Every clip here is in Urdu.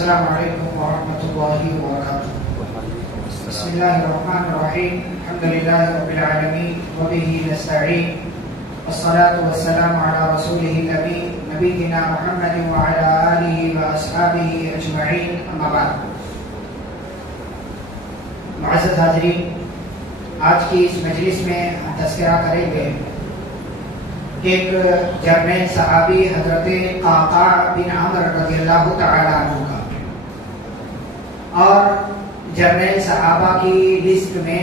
السلام علیکم ورحمۃ اللہ وبرکاتہ. بسم اللہ الرحمن الرحیم. الحمد للہ رب العالمین وبہ نستعین والصلاة والسلام علی رسولہ الامین نبینا محمد وعلی آلہ واصحابہ اجمعین. اما بعد. معزز حاضرین، آج کی اس مجلس میں ہم تذکرہ کریں گے ایک جرنیل صحابی حضرت قعقاع بن عمر رضی اللہ تعالی عنہ کا. اور جرنیل صحابہ کی لسٹ میں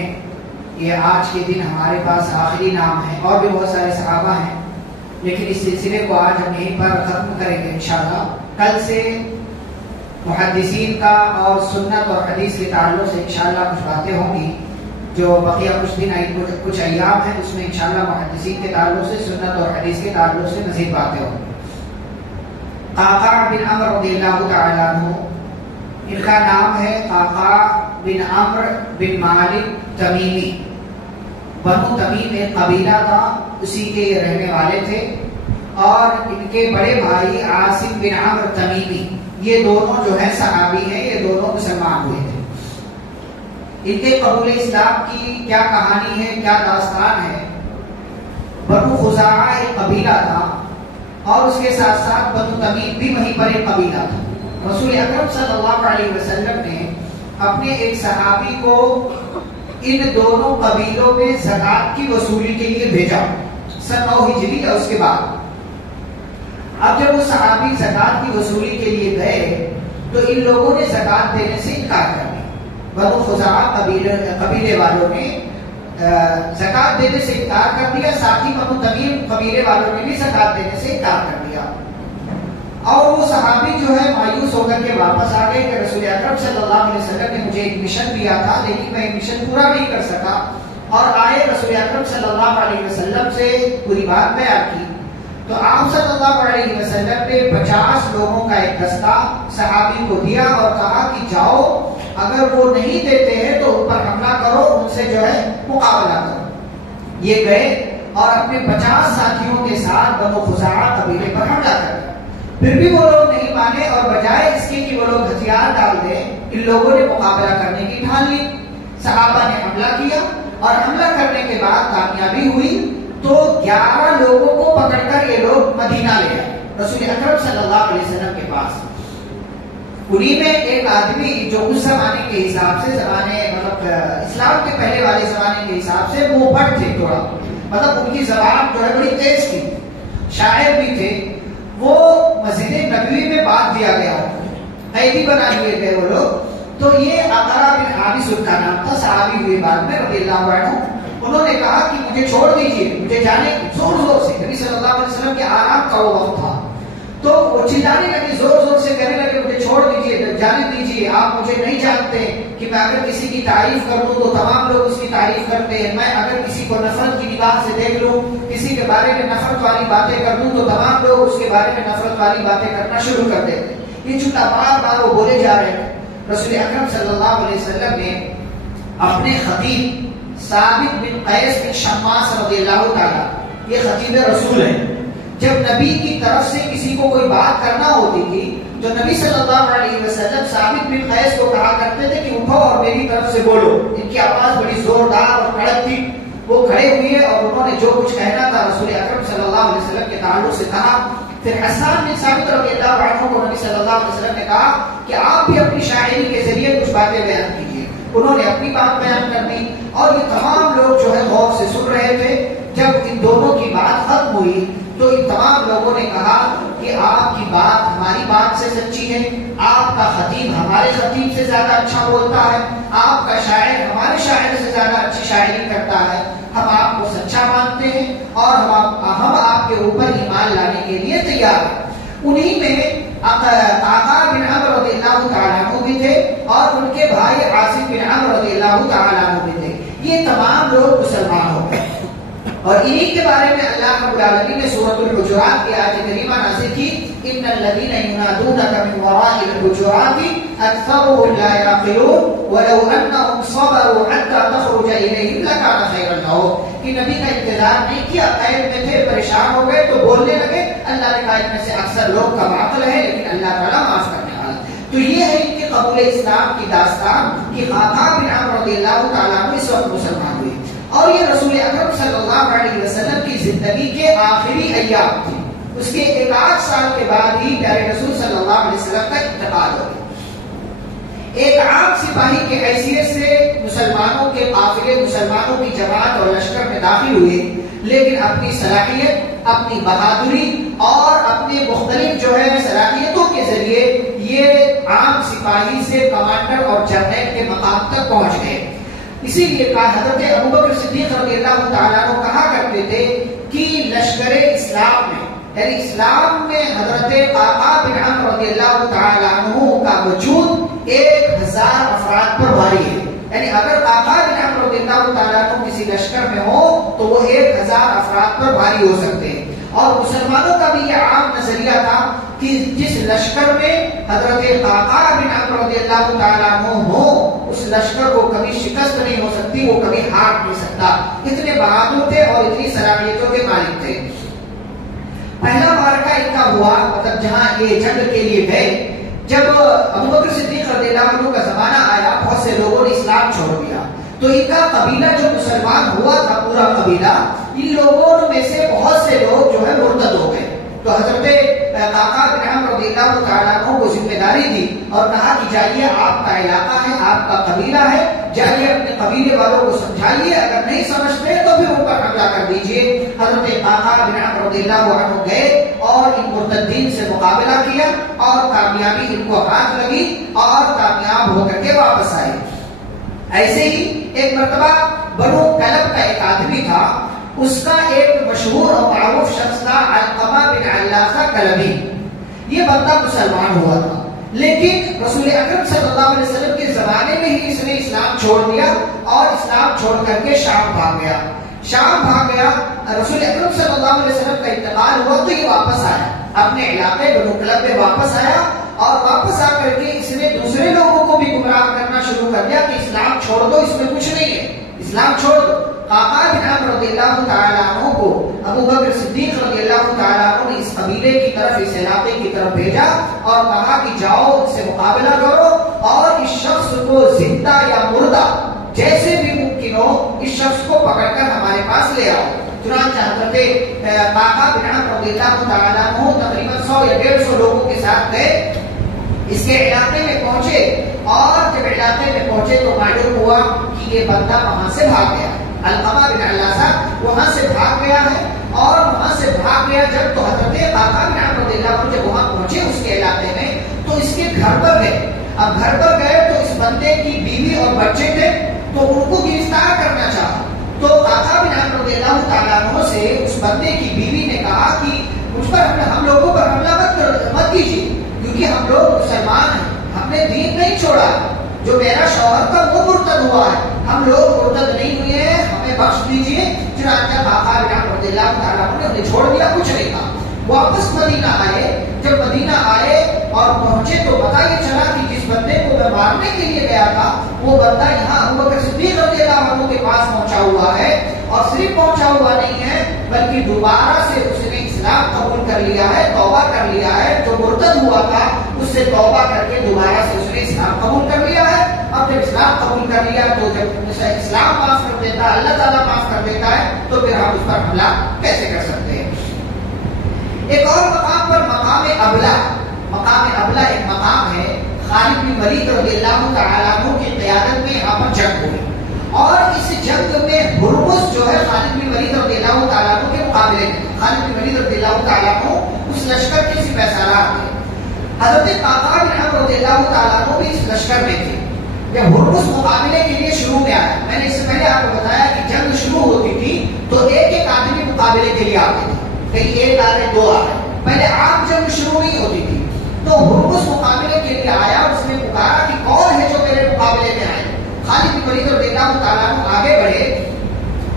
یہ آج کے دن ہمارے پاس آخری نام ہے. اور بھی بہت سارے صحابہ ہیں، لیکن اس سلسلے کو آج ہم یہیں پر ختم کریں گے انشاءاللہ. کل سے محدثین کا اور سنت اور حدیث کے تعلق سے انشاءاللہ کچھ باتیں ہوں گی. جو بقیہ کچھ دن کچھ ایام ہیں اس میں انشاءاللہ محدثین کے تعلق سے، سنت اور حدیث کے تعلق سے مزید باتیں ہوں گی. قعقاع بن عمر رضی اللہ تعالی عنہ، ان کا نام ہے قعقاع بن عمر بن مالک تمیمی. بنو تمیم ایک قبیلہ تھا، اسی کے یہ رہنے والے تھے. اور ان کے بڑے بھائی عاصم بن عمر تمیمی، یہ دونوں جو ہے صحابی ہیں، یہ دونوں مسلمان ہوئے تھے. ان کے قبول اسلام کی کیا کہانی ہے، کیا داستان ہے. بنو خزاعہ ایک قبیلہ تھا اور اس کے ساتھ ساتھ بنو تمیم بھی وہیں پر ایک قبیلہ تھا. رسول اکرم صلی اللہ علیہ وسلم نے اپنے ایک صحابی کو ان دونوں قبیلوں میں زکوٰۃ کی وصولی کے لیے بھیجا، سن 9 ہجری یا اس کے بعد. اب جب وہ صحابی زکوٰۃ کی وصولی کے لیے گئے تو ان لوگوں نے زکوٰۃ دینے سے انکار کر دیا. بنو خزاعہ قبیلے والوں نے زکوٰۃ دینے سے انکار کر دیا، ساتھ ہی بنو تمیم قبیلے والوں نے بھی زکوٰۃ دینے سے انکار کر دیا. اور وہ صحابی جو ہے مایوس ہو کر کے واپس آ گئے کہ رسول اکرم صلی اللہ علیہ وسلم نے مجھے ایک مشن دیا تھا لیکن میں مشن پورا نہیں کر سکا. اور آئے رسول اکرم صلی اللہ علیہ وسلم سے پوری بات بیان کی تو آپ صلی اللہ علیہ وسلم نے 50 لوگوں کا ایک دستہ صحابی کو دیا اور کہا کہ جاؤ، اگر وہ نہیں دیتے ہیں تو ان پر حملہ کرو، ان سے جو ہے مقابلہ کرو. یہ گئے اور اپنے 50 ساتھیوں کے ساتھ بنو خزاعہ قبیلے پر حملہ کر دیا. پھر بھی وہ لوگ نہیں مانے اور بجائے اس کے کہ وہ لوگ ہتھیار ڈال دیں، ان لوگوں نے مقابلہ کرنے کی ٹھان لی. صحابہ نے حملہ کیا اور حملہ کرنے کے بعد کامیابی ہوئی تو 11 لوگوں کو پکڑ کر یہ لوگ مدینہ لے آئے رسول اکرم صلی اللہ علیہ وسلم کے پاس. انہی میں ایک آدمی جو اس زمانے کے حساب سے مطلب اسلام کے پہلے والے زمانے کے حساب سے منہ پھٹ تھے تھوڑا، مطلب ان کی زبان جو ہے بڑی تیز تھی، شاعر بھی تھے. وہ مسجد نبوی میں باندھ دیا گیا، قیدی بنا لیے گئے وہ لوگ. تو یہ عقرہ بن حابس ان کا نام تھا، صحابی ہوئے بعد میں رضی اللہ عنہ. انہوں نے کہا کہ مجھے چھوڑ دیجیے، مجھے جانے. زور زور سے نبی صلی اللہ علیہ وسلم کے آرام کا وہ وقت تھا تو وہ چلانے لگے، زور زور سے کہنے لگے مجھے چھوڑ دیجیے، جانے دیجیے، آپ مجھے نہیں جانتے کہ میں اگر کسی کی تعریف کروں تو تمام لوگ اس کی تعریف کرتے ہیں، میں اگر کسی کو نفرت کی نگاہ سے دیکھ لوں، کسی کے بارے میں نفرت والی باتیں کر دوں تو تمام لوگ اس کے بارے میں نفرت والی باتیں کرنا شروع کر دیتے ہیں. یہ جملہ بار بار وہ بولے جا رہے ہیں. رسول اکرم صلی اللہ علیہ وسلم نے اپنے خطیب ثابت بن قیس بن شماس رضی اللہ تعالی، یہ خطیب رسول ہیں، جب نبی کی طرف سے کسی کو کوئی بات کرنا ہوتی تھی تو نبی صلی اللہ علیہ وسلم ثابت بن قیس کو کہا کرتے تھے کہ اٹھو اور میری طرف سے بولو. ان کی آواز بڑی زوردار اور کڑک تھی. وہ کھڑے ہوئے اور انہوں نے جو کچھ کہنا تھا رسول اکرم صلی اللہ علیہ وسلم کے تعلق سے کہا. پھر حسان بن ثابت رضی اللہ عنہ کو نبی صلی اللہ علیہ وسلم نے کہا کہ آپ بھی اپنی شاعری کے ذریعے کچھ باتیں بیان کیجیے. انہوں نے اپنی بات بیان کر دی اور یہ تمام لوگ جو ہے غور سے سن رہے تھے. جب ان دونوں کی بات ختم ہوئی تو ان تمام لوگوں نے کہا کہ آپ کی بات ہماری بات سے سچی ہے، آپ کا خطیب ہمارے خطیب سے زیادہ اچھا بولتا ہے، آپ کا شاعر ہمارے شاعر سے زیادہ اچھی شاعری کرتا ہے، ہم آپ کو سچا مانتے ہیں اور ہم آپ کے اوپر ایمان لانے کے لیے تیار ہیں. انہی میں قعقاع بن عمر رضی اللہ تعالیٰ عنہ بھی تھے اور ان کے بھائی عاصم بن عمر رضی اللہ تعالیٰ عنہ بھی تھے. یہ تمام لوگ مسلمان ہو گئے. اور انہی کے بارے میں اللہ رب العالمین نے سورۃ الحجرات کی آیت کریمہ نازل کی، ان الذین ینادونک من وراء الحجرات اکثرهم لا یعقلون ولو انهم صبروا حتى تخرج الیہم لکان خیرا لهم. کہ نبی کا انتظار نہیں کیا، قید میں تھے، پریشان ہو گئے تو بولنے لگے. اللہ نے کہا ان میں سے اکثر لوگ کم عقل ہے لیکن اللہ تعالیٰ معاف کرنے والا. تو یہ ہے ان کے قبول اسلام کی داستان کہ قعقاع بن عمرو رضی اللہ تعالیٰ عنہ اس وقت مسلمان ہوئے، اور یہ رسول اکرم صلی اللہ علیہ وسلم کی زندگی کے آخری ایام تھے. اس کے 1 سال کے بعد ہی پیارے رسول صلی اللہ علیہ وسلم کا انتقال ہو گیا. ایک عام سپاہی کی حیثیت سے مسلمانوں کے قافلے، مسلمانوں کی جماعت اور لشکر میں داخل ہوئے، لیکن اپنی صلاحیت، اپنی بہادری اور اپنے مختلف صلاحیتوں کے ذریعے یہ عام سپاہی سے کمانڈر اور جنرل کے مقام تک پہنچ گئے. اسی لیے حضرت ابوبکر صدیق رضی اللہ تعالیٰ عنہ کہا کرتے تھے کہ لشکر اسلام میں، یعنی اسلام میں حضرت قعقاع بن عمرو رضی اللہ تعالیٰ عنہ کا وجود 1000 افراد پر بھاری ہے. یعنی اگر قعقاع بن عمرو رضی اللہ تعالیٰ عنہ کسی لشکر میں ہو تو وہ 1000 افراد پر بھاری ہو سکتے ہیں. اور مسلمانوں کا بھی یہ عام نظریہ تھا کہ جس لشکر میں حضرت قعقاع بن عمرو رضی اللہ تعالیٰ عنہ ہو، اس لشکر کو کبھی شکست نہیں ہو سکتی، وہ کبھی ہار نہیں سکتا. اتنے بہادر تھے اور اتنی صلاحیتوں کے مالک تھے. پہلا معرکہ ان کا ہوا، مطلب جہاں یہ جنگ کے لیے گئے، جب ابوبکر صدیق رضی اللہ عنہ کا زمانہ آیا، بہت سے لوگوں نے اسلام چھوڑ دیا. تو ان کا قبیلہ جو مسلمان ہوا تھا، پورا قبیلہ، ان لوگوں میں سے بہت سے لوگ مرتد ہو گئے. تو حضرت قعقاع بن عمرو رضی اللہ تعالیٰ عنہ کو ذمہ داری دی اور کہا کہ جائیے، آپ کا علاقہ ہے، آپ کا قبیلہ ہے، جائیے اپنے قبیلے والوں کو سمجھائیے، اگر نہیں سمجھتے تو پھر ان پر حملہ کر دیجیے. حضرت قعقاع بن عمرو رضی اللہ عنہ گئے اور ان مرتدین سے مقابلہ کیا اور کامیابی ان کو ہاتھ لگی اور کامیاب ہو کر کے واپس آئے. ایسے ہی ایک مرتبہ بنو کلب کا ایک آدمی تھا، اس کا ایک مشہور اور معروف شخص تھا علقمہ بن علاسہ کلبی. یہ بندہ مسلمان ہوا تھا، لیکن رسول اکرم صلی اللہ علیہ وسلم کے زمانے میں ہی اس نے اسلام چھوڑ دیا اور اسلام چھوڑ کر کے شام بھاگ گیا. رسول اکرم صلی اللہ علیہ وسلم کا انتقال ہوا تو یہ واپس آیا، اپنے علاقے بنو کلب میں واپس آیا، اور واپس آ کر کے اس نے دوسرے لوگوں کو بھی گمراہ کرنا شروع کر دیا کہ اسلام چھوڑ دو، اس میں کچھ نہیں ہے، اسلام چھوڑ دو. قعقاع بن عمرو رضی اللہ تعالیٰ عنہ کو ابوبکر صدیق رضی اللہ تعالیٰ عنہ نے اس قبیلے کی طرف، اس علاقے کی طرف بھیجا اور کہا کہ جاؤ ان سے مقابلہ کرو اور اس شخص کو زندہ یا مردہ جیسے بھی ممکن ہو اس شخص کو پکڑ کر ہمارے پاس لے آؤ. چنانچہ حضرت قعقاع بن عمرو رضی اللہ تعالیٰ عنہ تقریباً 100 یا 150 لوگوں کے ساتھ گئے، اس کے علاقے میں پہنچے، اور جب علاقے میں پہنچے تو معلوم ہوا کہ یہ بندہ وہاں سے بھاگ گیا. علقمہ بن علاسہ وہاں سے بھاگ گیا ہے، اور وہاں سے بھاگ گیا جب تو حضرت قعقاع بن عمرو رضی اللہ عنہ جب وہاں پہنچے اس کے علاقے میں تو اس کے گھر پر گئے. اب گھر پر گئے تو اس بندے کی بیوی اور بچے تھے، تو ان کو گرفتار کرنا چاہا. تو قعقاع بن عمرو رضی اللہ تعالیٰ عنہ سے اس بندے کی بیوی نے کہا کہ مجھ پر ہم لوگوں پر حملہ مت کیجیے، کیونکہ ہم لوگ مسلمان ہیں، ہم نے دین نہیں چھوڑا. جو میرا شوہر تھا وہ مرتد ہوا ہے، ہم لوگ مرتد نہیں ہوئے ہیں، ہمیں بخش دیجیے. چنانچہ قعقاع بن عمرو رضی اللہ تعالیٰ عنہ نے انہیں چھوڑ دیا، کچھ نہیں کہا. واپس مدینہ آئے. جب مدینہ آئے اور پہنچے تو پتہ یہ چلا کہ جس بندے کو میں مارنے کے لیے گیا تھا وہ بندہ یہاں ابوبکر صدیق رضی اللہ عنہ کے پاس پہنچا ہوا ہے، اور صرف پہنچا ہوا نہیں ہے بلکہ دوبارہ سے اس نے اسلام قبول کر لیا ہے، توبہ کر لیا ہے. جو مرتد ہوا تھا اس سے توبہ کر کے دوبارہ سے اس نے اسلام قبول کر لیا ہے. اب جب اسلام قبول کر لیا تو جب اسلام معاف کر دیتا ہے، اللہ تعالیٰ معاف کر دیتا ہے، تو پھر ہم اس پر حملہ کیسے کر سکتے ہیں. ایک اور مقام پر مقام ابلا ایک مقام ہے. خالد بن ولید رضی اللہ تعالیٰ عنہ کی قیادت میں یہاں پر جنگ ہوئی، اور اس جنگ میں ہرمز جو ہے خالد بن ولید رضی اللہ تعالیٰ عنہ کے مقابلے میں، خالد بن ولید رضی اللہ تعالیٰ عنہ اس لشکر کے سپہ سالار تھے. حضرت قعقاع بن عمرو رضی اللہ تعالیٰ عنہ بھی اس لشکر میں تھے. جب ہرمز مقابلے کے لیے شروع میں آیا، میں نے اس سے پہلے آپ کو بتایا کہ جنگ شروع ہوتی تھی تو ایک آدمی مقابلے کے لیے آتے تھے، کہیں ایک آ رہے، 2 آ رہے، پہلے عام جنگ شروع نہیں ہوتی تھی. تو ہرمز مقابلے کے لیے آیا، اس نے پکارا کہ کون ہے جو میرے مقابلے میں آئے. خالد بن ولید رضی اللہ تعالیٰ عنہ آگے بڑھے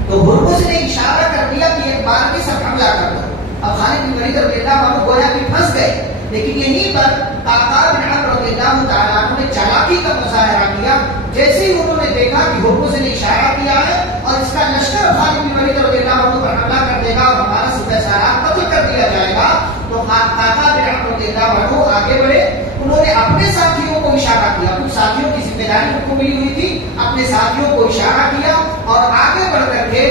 تو ہرمز نے اشارہ کر دیا کہ ایک بار کے سب حملہ کر دو. اب خالد بن ولید رضی اللہ عنہ گویا کہ پھنس گئے، لیکن یہیں پر قعقاع بن عمرو رضی اللہ تعالیٰ عنہ نے چالاکی کا مظاہرہ کیا. جیسے ہی انہوں نے دیکھا کہ ہرمز نے اشارہ کیا ہے اور اس کا لشکر خالد بن ولید رضی اللہ عنہ پر حملہ کر دے گا اور ہمارا سپہ سالار قتل کر دیا جائے گا، تو قعقاع بن عمرو رضی اللہ عنہ آگے بڑھے. انہوں نے اپنے کو ملی ہوئی تھی، اپنے ساتھیوں کو اشارہ کیا اور آگے بڑھ کر کے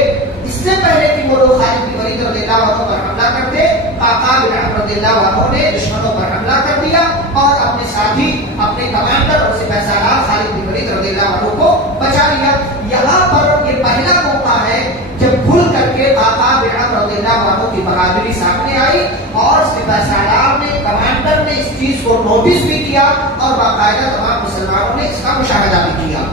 اس سے پہلے کہ وہ لوگ خالد بن ولید رضی اللہ عنہ پر حملہ کرتے، قعقاع بن عمرو رضی اللہ عنہ نے دشمنوں پر حملہ کر دیا اور اپنے ساتھی، اپنے کمانڈر اور سپہ سالار خالد بن ولید رضی اللہ عنہ کو بچا لیا۔ یہاں پر یہ پہلا موقع ہے جب کھل کر کے قعقاع بن عمرو رضی اللہ عنہ کی بہادری سامنے آئی اور سپہ سالار نے، کمانڈر نے اس چیز کو نوٹس بھی کیا اور باقاعدہ تمام مسلمانوں نے اس کا مشاہدہ بھی کیا۔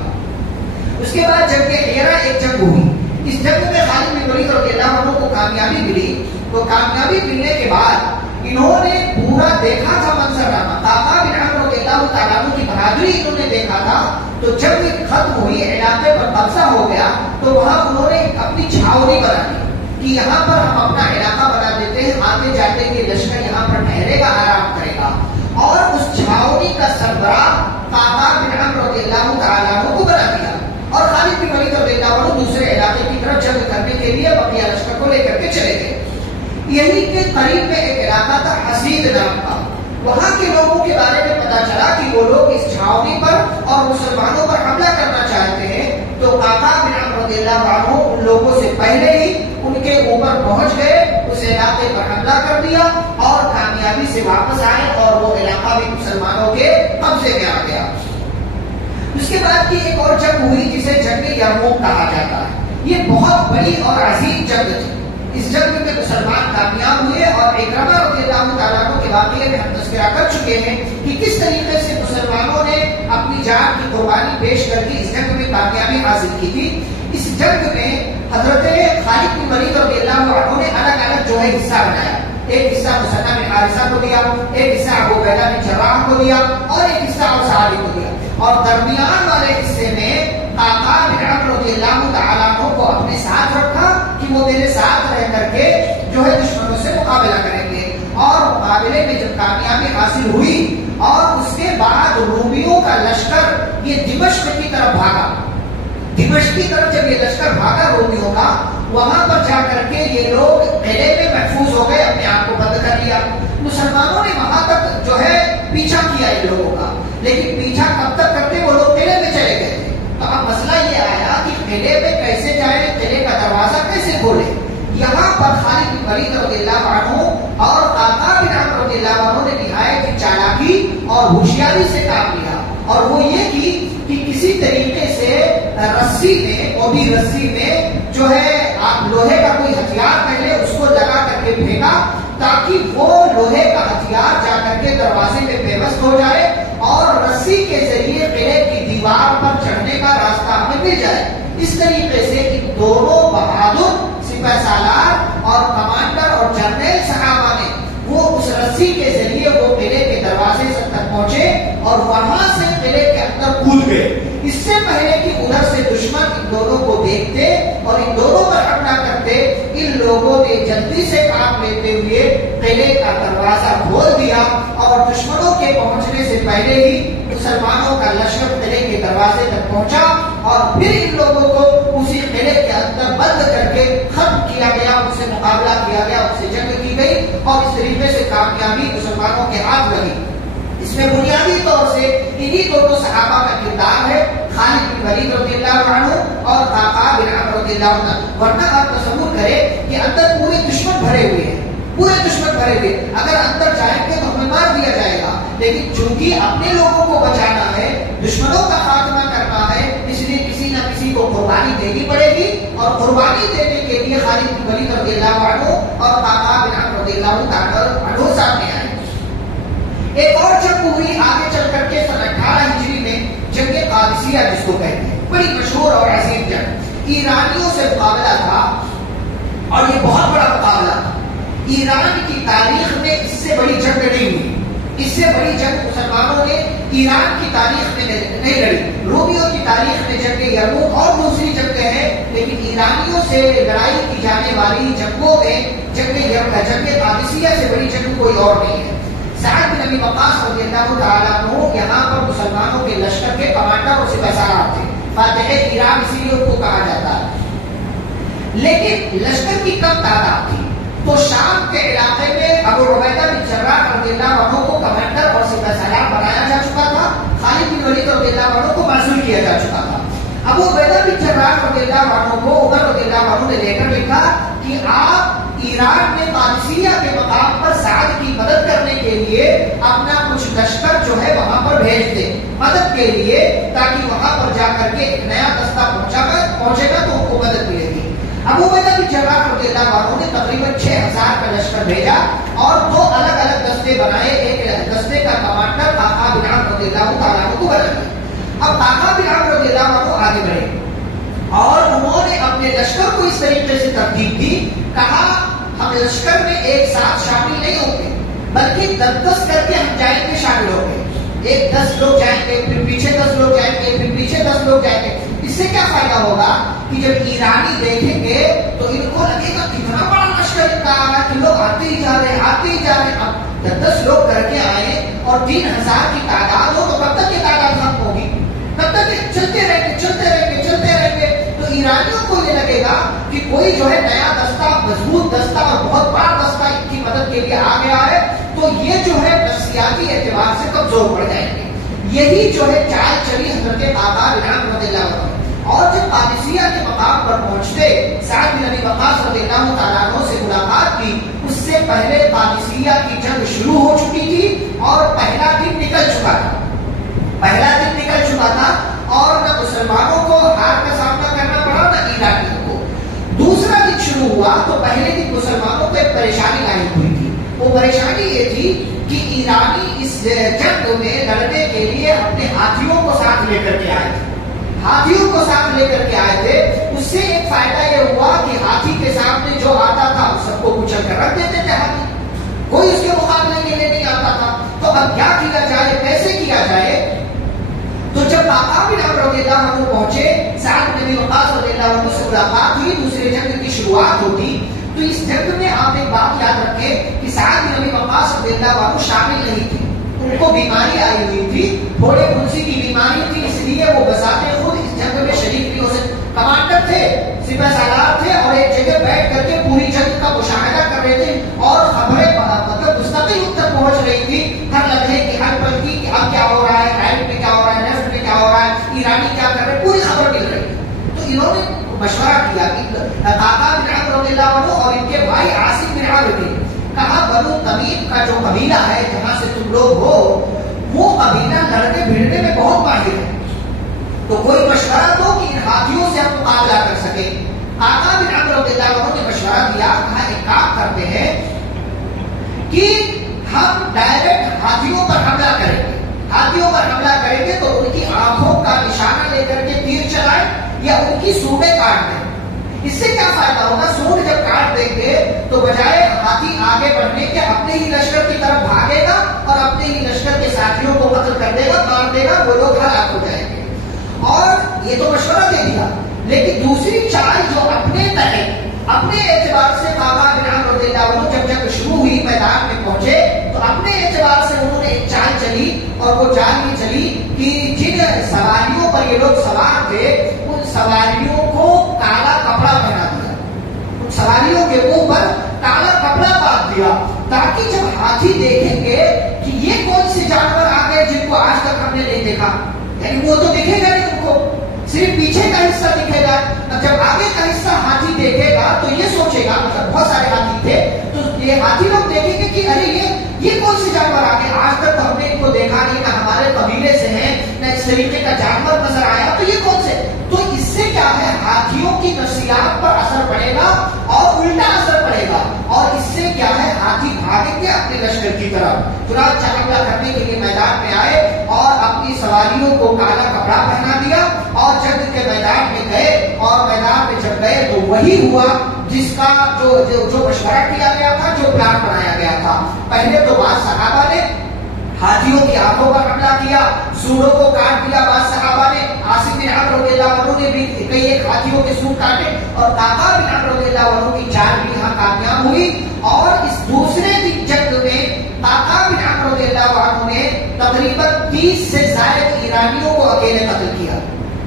اس کے بعد جنگ حیرہ ایک جنگ ہوئی، اس جنگ میں خالد بن ولید رضی اللہ عنہ کو کامیابی ملی۔ تو کامیابی ملنے کے بعد انہوں نے پورا دیکھا تھا منظرنامہ، قعقاع بن عمرو رضی اللہ تعالیٰ عنہ کی بہادری انہوں نے دیکھا تھا۔ تو جب ختم ہوئی، علاقے پر قبضہ ہو گیا، تو وہاں انہوں نے اپنی چھاؤنی بنا دی کہ یہاں پر ہم اپنا علاقہ بنا دیتے ہیں، آتے جاتے یہ لشکر یہاں پر ٹھہرے گا، آرام کرے گا۔ اور اس چھاؤنی کا سربراہ قعقاع بن عمرو رضی اللہ تعالیٰ عنہ کو بنا دیا اور خالد بن ولید رضی اللہ عنہ دوسرے علاقے کی طرف جنگ کرنے کے لیے بقیہ لشکر کو لے کر کے چلے گئے۔ یہی کے قریب میں ایک علاقہ تھا حسید نام کا، وہاں کے لوگوں کے بارے میں پتا چلا کہ وہ لوگ اس چھاؤنی پر اور مسلمانوں پر حملہ کرنا چاہتے ہیں۔ تو قعقاع بن عمرو رضی اللہ عنہ ان لوگوں سے پہلے ہی ان کے اوپر پہنچ گئے، اس علاقے پر حملہ کر دیا اور کامیابی سے واپس آئے اور وہ علاقہ بھی مسلمانوں کے قبضے میں آ گیا۔ اس کے بعد کی ایک اور جنگ ہوئی جسے جنگ یرموک کہا جاتا ہے۔ یہ بہت بڑی اور عظیم جنگ تھی۔ اس جنگ میں مسلمان کامیاب ہوئے اور اکرمہ رضی اللہ تعالیٰ عنہ کے واقعے میں ہم تذکرہ کر چکے ہیں کہ کس طریقے سے مسلمانوں نے اپنی جان کی قربانی پیش کر کے اس جنگ میں کامیابی حاصل کی تھی۔ اس جنگ میں حضرت خالد بن ولید رضی اللہ عنہ نے الگ الگ جو ہے حصہ بنایا۔ ایک حصہ مسنہ بن حارثہ کو دیا، ایک حصہ ابو عبیدہ بن جراح کو دیا اور ایک حصہ ابو صحابی کو دیا، اور درمیان والے حصے میں قعقاع بن عمرو رضی اللہ تعالیٰ عنہ کو اپنے ساتھ رکھا کہ وہ میرے ساتھ رہ کر کے جو ہے دشمنوں سے مقابلہ کریں گے۔ اور مقابلے میں جب کامیابی حاصل ہوئی اور اس کے بعد رومیوں کا لشکر یہ دمشق کی طرف بھاگا، دمشق کی طرف جب یہ لشکر بھاگا رومیوں کا، وہاں پر جا کر کے یہ لوگ قلعے میں محفوظ ہو گئے، اپنے آپ کو بند کر لیا۔ مسلمانوں نے وہاں تک جو ہے پیچھا کیا ان لوگوں کا، لیکن پیچھا کب تک کرتے، وہ لوگ قلعے میں چلے گئے تھے۔ تو اب مسئلہ یہ آیا کہ قلعے میں کیسے جائیں، قلعے کا دروازہ کیسے کھولے۔ یہاں پر خالد بن ولید رضی اللہ عنہ اور قعقاع بن عمرو رضی اللہ عنہ نے نہایت ہی چالاکی اور ہوشیاری سے کام لیا، اور وہ یہ کی کہ کسی طریقے سے رسی میں، موٹی رسی میں جو ہے آپ لوہے کا کوئی ہتھیار پہلے اس کو لگا کر کے پھینکا تاکہ وہ لوہے کا ہتھیار جا کر کے دروازے میں پیوست ہو جائے اور رسی کے ذریعے قلعے کی دیوار پر چڑھنے کا راستہ ہمیں مل جائے۔ اس طریقے سے ان دونوں بہادر سپہ سالار اور کمانڈر اور جرنیل صحابہ نے وہ اس رسی کے ذریعے وہ قلعے کے دروازے تک پہنچے اور وہاں سے قلعے کے اندر کود گئے۔ اس سے پہلے کہ ادھر سے دشمن ان دونوں کو دیکھتے اور ان دونوں پر حملہ کرتے، ان لوگوں نے جلدی سے کام لیتے ہوئے قلعے کا دروازہ کھول دیا اور دشمنوں کے پہنچنے سے پہلے ہی مسلمانوں کا لشکر قلعے کے دروازے تک پہنچا اور پھر ان لوگوں کو اسی قلعے کے اندر بند کر کے ختم کیا گیا، ان سے مقابلہ کیا گیا، ان سے جنگ کی گئی اور اس طریقے سے کامیابی مسلمانوں کے ہاتھ لگی۔ اس میں بنیادی طور سے انہی دونوں صحابہ کا کردار ہے، خالد بن ولید رضی اللہ عنہ اور قعقاع بن عمرو رضی اللہ عنہ۔ ورنہ آپ تصور کریں کہ اندر پورے دشمن بھرے ہوئے ہیں، پورے دشمن بھرے ہوئے، اگر اندر جائیں گے تو ہمیں مار دیا جائے گا، لیکن چونکہ اپنے لوگوں کو بچانا ہے، دشمنوں کا خاتمہ کرنا ہے، اس لیے کسی نہ کسی کو قربانی دینی پڑے گی، اور قربانی دینے کے لیے خالد بن ولید رضی اللہ عنہ اور قعقاع بن عمرو رضی اللہ عنہ سامنے آئے۔ ایک اور جنگ ہوئی آگے چل کر کے سن 18 ہجری میں، جنگ قادسیہ جس کو کہتے ہیں، بڑی مشہور اور عظیم جنگ، ایرانیوں سے مقابلہ تھا اور یہ بہت بڑا مقابلہ تھا۔ ایران کی تاریخ میں اس سے بڑی جنگ نہیں ہوئی، اس سے بڑی جنگ مسلمانوں نے ایران کی تاریخ میں نہیں لڑی۔ رومیوں کی تاریخ میں جنگ یرموک اور دوسری جنگیں ہیں، لیکن ایرانیوں سے لڑائی کی جانے والی جنگوں میں جنگ قادسیہ سے بڑی جنگ کوئی اور نہیں ہے۔ سعد بن ابی وقاص رضی اللہ تعالیٰ عنہ یہاں پر مسلمانوں کے لشکر کے کمانڈر اور سپہ سالار تھے، فاتح ایران اسی لیے ان کو کہا جاتا ہے، لیکن لشکر کی کم تعداد تھی، تو شام کے علاقے میں ابو عبیدہ بن جراح رضی اللہ عنہ کو کمانڈر اور سپہ سالار بنایا جا چکا تھا، خالد بن ولید رضی اللہ عنہ کو معزول کیا جا جا چکا تھا. ابو عبیدہ بن جراح رضی اللہ عنہ کو عمر رضی اللہ عنہ نے لیٹر لکھا کہ آپ ایران میں قادسیہ کے مقام پر سعد کی مدد کرنے کے لیے اپنا کچھ لشکر جو ہے وہاں پر بھیج دیں مدد کے لیے، تاکہ وہاں پر جا کر کے ایک نیا دستہ پہنچے گا تو ان کو مدد ملے گی. ابو عبیدہ بن جراح رضی اللہ عنہ نے تقریباً 6000 کا لشکر بھیجا اور 2 الگ الگ دستے بنائے. ایک دستے کا کمانڈر طاقہ بن عمرو رضی اللہ تعالیٰ عنہ کو بنا دیا. اب طاقہ بن عمرو رضی اللہ عنہ آگے بڑھے اور انہوں نے اپنے لشکر کو اس طریقے سے ترتیب دی. کہا ہم لشکر میں ایک ساتھ شامل نہیں ہوں گے، بلکہ 10 کر کے ہم جائیں گے، شامل ہوں گے. 10 لوگ جائیں گے، پھر پیچھے 10 لوگ جائیں گے، پھر پیچھے 10 لوگ جائیں گے. اس سے کیا فائدہ ہوگا کہ جب ایرانی دیکھیں گے تو ان کو لگے گا کتنا بڑا لشکر ان کا آ رہا ہے کہ لوگ آتے ہی جا رہے ہیں، آتے ہی جا رہے ہیں. اب 10 لوگ کر کے آئے اور 3000 کی تعداد ہو تو کب تک یہ تعداد ختم ہوگی؟ تب تک چلتے رہیں گے چلتے رہیں گے چلتے رہیں گے. تو ایرانیوں کو یہ لگے گا کہ کوئی جو ہے نیا دستہ، مضبوط دستہ اور بہت بڑا دستہ ان کی مدد کے لیے آ گیا ہے، تو یہ جو ہے نفسیاتی اعتبار سے کمزور پڑ جائیں گے. یہی جو ہے چال چلی حضرت طاقہ بن عمرو رضی اللہ عنہ. اور جب قادسیہ کے مقام پر پہنچتے سعد بن ابی وقاص رضی اللہ تعالیٰ عنہ سے ملاقات کی. اس سے پہلے قادسیہ کی جنگ شروع ہو چکی تھی اور پہلا دن نکل چکا تھا. اور نہ مسلمانوں کو ہار کا سامنا کرنا پڑا نہ ایرانیوں کو. دوسرا دن شروع ہوا تو پہلے دن مسلمانوں کو ایک پریشانی لاحق ہوئی تھی. وہ پریشانی یہ تھی کہ ایرانی اس جنگ میں لڑنے کے لیے اپنے ہاتھیوں کو ساتھ لے کر کے آئے تھے. اس سے ایک فائدہ یہ ہوا کہ ہاتھی کے سامنے جو آتا تھا سب کو کچل کر رکھ دیتے تھے. ہاتھی کوئی اس کے مقابلے کے لیے نہیں آتا تھا. تو اب کیا کیا جائے، کیسے کیا جائے؟ تو جب طاقہ بن عمرو رضی اللہ عنہ پہنچے، سعد بن ابی وقاص رضی اللہ عنہ سے ملاقات ہوئی، دوسرے جنگ کی شروعات ہوتی. تو اس جنگ میں آپ ایک بات یاد رکھیں کہ سعد بن ابی وقاص رضی اللہ عنہ شامل نہیں تھے. ان کو بیماری آئی ہوئی تھی، تھوڑے پھنسی کی بیماری تھی، اس لیے وہ بذات خود اس جنگ میں شریک نہیں ہو سکتے. کمانڈر تھے، سپہ سالار تھے اور ایک جگہ بیٹھ کر کے پوری جنگ کا مشاہدہ کر رہے تھے اور خبریں مطلب مستقل تک پہنچ رہی تھی ہر لمحے کی، ہر پل کی کہ اب کیا ہو رہا ہے، رائٹ میں کیا ہو رہا ہے، لیفٹ میں کیا ہو رہا ہے، ایرانی کیا کر رہے ہیں، پوری خبر مل رہی ہے. تو انہوں نے مشورہ کیا کہ طاقہ بن عمرو رضی اللہ عنہ اور ان کے بھائی عاصم بن عامر نے کہا بنو تمیم کا جو قبیلہ ہے جہاں سے تم لوگ ہو وہ قبیلہ لڑنے بھیڑنے میں بہت ماہر ہے، تو کوئی مشورہ دو کہ ان ہاتھیوں سے ہم مقابلہ کر سکیں. طاقہ بن عمرو رضی اللہ عنہ نے مشورہ دیا، کہا ایک کام کرتے ہیں کہ ہم ڈائریکٹ ہاتھیوں پر حملہ کریں گے. ہاتھیوں پر حملہ کریں گے تو ان کی آنکھوں کا نشانہ لے کر کے تیر چلائیں یا ان کی سونڈیں کاٹ دیں. اس سے کیا فائدہ ہوگا؟ سونڈ جب کاٹ دیں گے تو بجائے ہاتھی آگے بڑھنے کے اپنے ہی لشکر کی طرف بھاگے گا اور اپنے ہی لشکر کے ساتھیوں کو قتل کر دے گا، مار دے گا، وہ لوگ ہلاک ہو جائیں گے. اور یہ تو مشورہ دے دیا، لیکن دوسری چال جو اپنے تحت اپنے اعتبار سے طاقہ بن عمرو رضی اللہ عنہ جب جنگ شروع ہوئی میدان میں پہنچے تو اپنے اعتبار سے انہوں نے ایک چال چلی اور وہ چال یہ چلی کہ جن سواریوں پر یہ لوگ سوار تھے ان سواریوں کو کالا کپڑا پہنا دیا، ان سواریوں کے منہ پر کالا کپڑا باندھ دیا تاکہ جب ہاتھی دیکھیں گے کہ یہ کون سے جانور آ گئے جن کو آج تک ہم نے نہیں دیکھا، یعنی وہ تو دکھے گا نہیں، ان کو صرف پیچھے کا حصہ دکھے گا. جب آگے کا حصہ ہاتھی دیکھے گا تو یہ سوچے گا، مطلب بہت سارے ہاتھی تھے تو یہ ہاتھی لوگ دیکھیں گے کہ ارے یہ کون سے جانور آگے، آج تک تو ہم نے ان کو دیکھا نہیں، نہ ہمارے قبیلے سے ہیں نہ اس طریقے کا جانور نظر آیا، تو یہ کون سے. تو اس سے کیا ہے، ہاتھیوں کی نفسیات پر اثر پڑے گا اور الٹا اثر پڑے گا، اور اس سے کیا ہے ہاتھی بھاگیں گے اپنے لشکر کی طرف. چنانچہ حملہ کرنے کے لیے میدان میں آئے اور اپنی سواریوں کو کالا کپڑا پہنا دیا اور جنگ کے میدان میں گئے. اور میدان میں جب گئے تو وہی ہوا جس کا جو مشورہ کیا گیا تھا، جو پلان بنایا گیا تھا. پہلے تو بعض صحابہ نے ہاتھیوں کی آنکھوں پر حملہ کیا، سونڈوں کو کاٹ دیا. بعض صحابہ نے عاصم بن عمرو رضی اللہ عنہ نے بھی کئی ایک ہاتھیوں کے سونڈ کاٹے اور طاقہ بن عمرو رضی اللہ عنہ کی چال بھی یہاں کامیاب ہوئی. اور اس دوسرے دن جنگ میں طاقہ بن عمرو رضی اللہ عنہ نے تقریباً 30 سے زائد ایرانیوں کو اکیلے قتل کیا.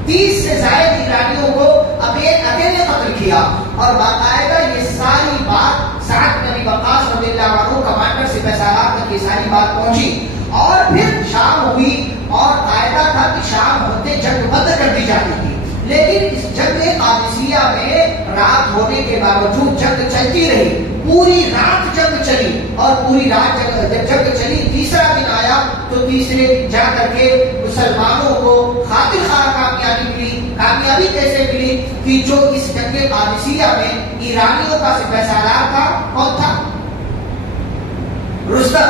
30 سے زائد ایرانیوں کو اکیلے قتل کیا. اور باقاعدہ یہ ساری بات سعد بن ابی وقاص رضی اللہ عنہ کمانڈر سپہ سالار تک یہ ساری بات پہنچی. اور پھر شام ہوئی اور قاعدہ تھا کہ شام ہوتے جنگ بند کر دی جاتی تھی، لیکن اس جنگ قادسیہ میں رات ہونے کے باوجود جنگ چلتی رہی، پوری رات جنگ چلی، اور پوری رات جب جنگ چلی تیسرا دن آیا تو تیسرے دن جا کر کے مسلمانوں کو خاطر خواہ کامیابی ملی۔ کامیابی کیسے ملی کہ جو اس جنگ قادسیہ میں ایرانیوں کا سپہ سالار تھا، کون تھا؟ رستم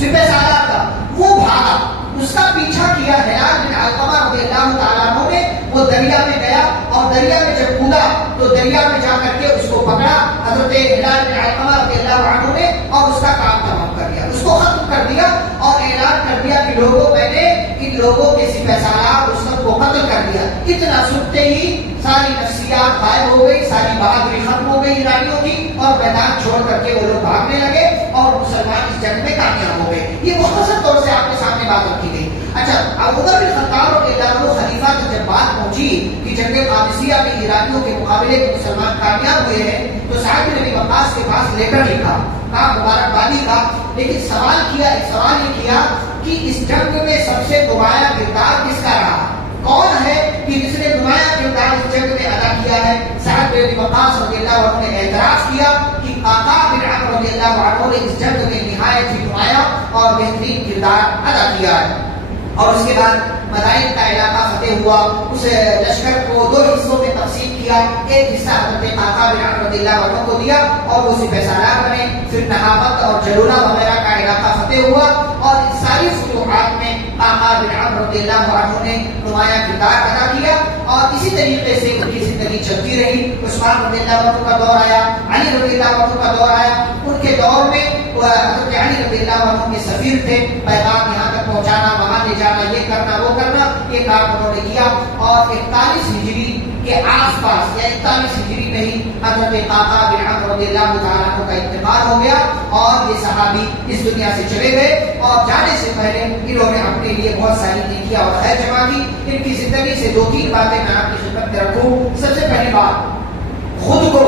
سپہ سالار تھا، وہ بھاگا، اس کا پیچھا کیا ہلال بن علقمہ رضی اللہ تعالیٰ عنہ نے، وہ دریا میں گیا اور دریا میں جب کودا تو دریا میں جا کر کے اس کو پکڑا حضرت ہلال بن علقمہ رضی اللہ عنہ نے، اور اس کا کام تمام کر دیا، اس کو ختم کر دیا اور اعلان کر دیا کہ لوگوں میں نے ان لوگوں کے سپہ سالار رستم کو قتل کر دیا۔ اتنا سنتے ہی ساری نفسیات غائب ہو گئی، ساری بہادری ختم ہو گئی ایرانیوں کی، اور میدان چھوڑ کر کے وہ لوگ بھاگنے لگے اور مسلمان اس جنگ میں کامیاب ہو گئے۔ یہ مختصر طور سے آپ کے سامنے بات رکھی گئی۔ اچھا، اب عمر بن خطاب رضی اللہ عنہ خلیفہ کی جب بات پہنچی کہ جنگ قادسیہ میں ایرانیوں کے مقابلے میں مسلمان کامیاب ہوئے ہیں، تو سعد بن ابی وقاص کے پاس لیٹر لکھا، کہا مبارکبادی کا، لیکن ایک سوال یہ کیا کہ اس جنگ میں سب سے نمایاں کردار کس کا رہا، کون ہے کہ جس نے نمایاں کردار اس جنگ میں ادا کیا ہے؟ سعد بن ابی وقاص رضی اللہ عنہ نے اعتراف کیا کہ آقا بن عمرو رضی اللہ عنہ نے اس جنگ میں نہایت ہی نمایاں اور بہترین کردار ادا کیا ہے۔ اور اس کے بعد مدائن کا علاقہ فتح ہوا، اس لشکر کو دو حصوں میں تقسیم کیا، ایک حصہ حضرت آقا بن عمرو رضی اللہ عنہ کو دیا اور وہ سپہ سالار بنے، پھر نہاوت اور جلولہ وغیرہ کا علاقہ فتح ہوا، اور ان ساری فتوحات میں آقا بن عمرو رضی اللہ عنہ نے نمایاں کردار ادا کیا، اور اسی طریقے سے ان کی زندگی چلتی رہی۔ عثمان رضی اللہ عنہ کا دور آیا، علی رضی اللہ عنہ کا دور آیا، ان کے دور میں حضرت علی رضی اللہ عنہ کے سفیر تھے، پیغام یہاں تک پہنچانا، وہاں لے جانا، یہ کرنا وہ کرنا، یہ کام انہوں نے کیا، اور 41 ہجری کے آس پاس یا 41 ہجری میں ہی حضرت آقا بن عمرو رضی اللہ تعالیٰ عنہ کا انتقال ہو گیا، اور یہ صحابی اس دنیا سے چلے گئے، اور جانے سے پہلے انہوں نے اپنے لیے بہت ساری نیکیاں اور خیر جمع کی۔ ان کی زندگی سے 2-3 باتیں میں آپ کی خدمت میں رکھوں۔ سب سے پہلی بات، خود کو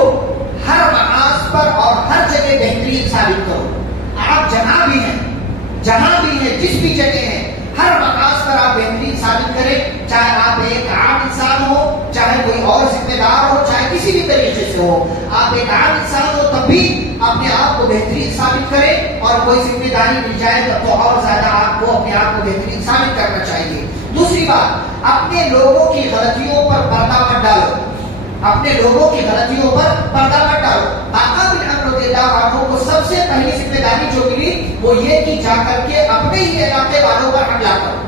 ہر مقاصد پر اور ہر جگہ بہترین ثابت کرو۔ آپ جہاں بھی ہیں جس بھی جگہ ہیں، ہر مقاصد پر آپ بہترین ثابت کریں، چاہے آپ ایک عام انسان ہو، چاہے کوئی اور ذمہ دار ہو، چاہے کسی بھی طریقے سے ہو، آپ ایک عام انسان ہو تب بھی اپنے آپ کو بہترین ثابت کریں، اور کوئی ذمہ داری مل جائے تب تو اور زیادہ آپ کو اپنے آپ کو بہترین ثابت کرنا چاہیے۔ دوسری بات، اپنے لوگوں کی غلطیوں پر پردہ مت ڈالو، اپنے لوگوں کی غلطیوں پر پردہ مت ڈالو۔ آقا بن عمرو رضی اللہ عنہ کو سب سے پہلی ذمہ داری جو ملی وہ یہ کہ جا کر کے اپنے ہی علاقے والوں پر حملہ کرو،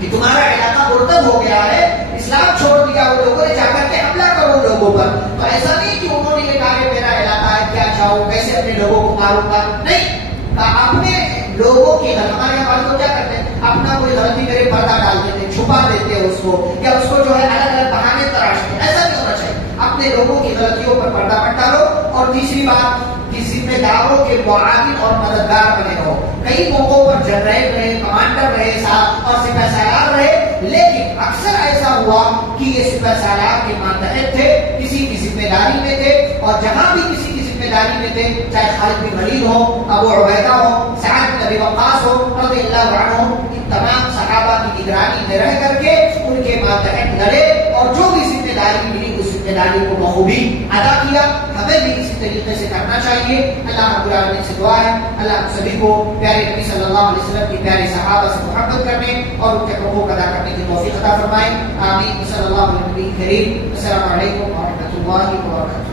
کہ تمہارا علاقہ مرتد ہو گیا ہے، اسلام چھوڑ دیا وہ لوگوں نے، جا کر کے حملہ کرو لوگوں پر۔ تو ایسا نہیں کہ انہوں نے یہ کہا کہ میرا علاقہ ہے، کیا چاہو کیسے اپنے لوگوں کو ماروں گا، نہیں، اپنے لوگوں کی ہمارے ہمارے کو کیا کرتے ہیں، اپنا کوئی غلطی کرے پردہ ڈال دیتے، چھپا دیتے ہیں اس کو، یا اس کو جو ہے الگ الگ بہانے تراشتے ہیں، ایسا نہیں ہونا چاہیے۔ اپنے لوگوں کی غلطیوں پر پردہ مت ڈالو۔ اور تیسری بات کہ ذمہ داروں کے معاون اور مددگار بنے رہو۔ کئی موقعوں پر جنرل رہے، کمانڈر رہے اور سپہ سالار رہے، لیکن اکثر ایسا ہوا کہ یہ سپہ سالار کے ماتحت تھے، کسی کی ذمہ داری میں تھے، اور جہاں بھی کسی کی ذمہ داری میں تھے، چاہے خالد بن ولید ہو، ابو عبیدہ ہو، سعد بن ابی وقاص ہو رضی اللہ عنہ، ان تمام صحابہ کی نگرانی میں رہ کر کے ان کے ماتحت لڑے، اور جو بھی ذمہ داری ملی اس ذمہ داری کو بخوبی ادا کیا۔ ہمیں بھی اسی طریقے سے کرنا چاہیے۔ اللہ رب العالمین سے دعا ہے اللہ ہم سبھی کو پیارے نبی صلی اللہ علیہ وسلم کی پیارے صحابہ سے محبت کرنے اور ان کے حقوق ادا کرنے کی توفیق عطا فرمائے۔ آمین۔ صلی اللہ علیہ وسلم۔ السلام علیکم ورحمۃ اللہ وبرکاتہ۔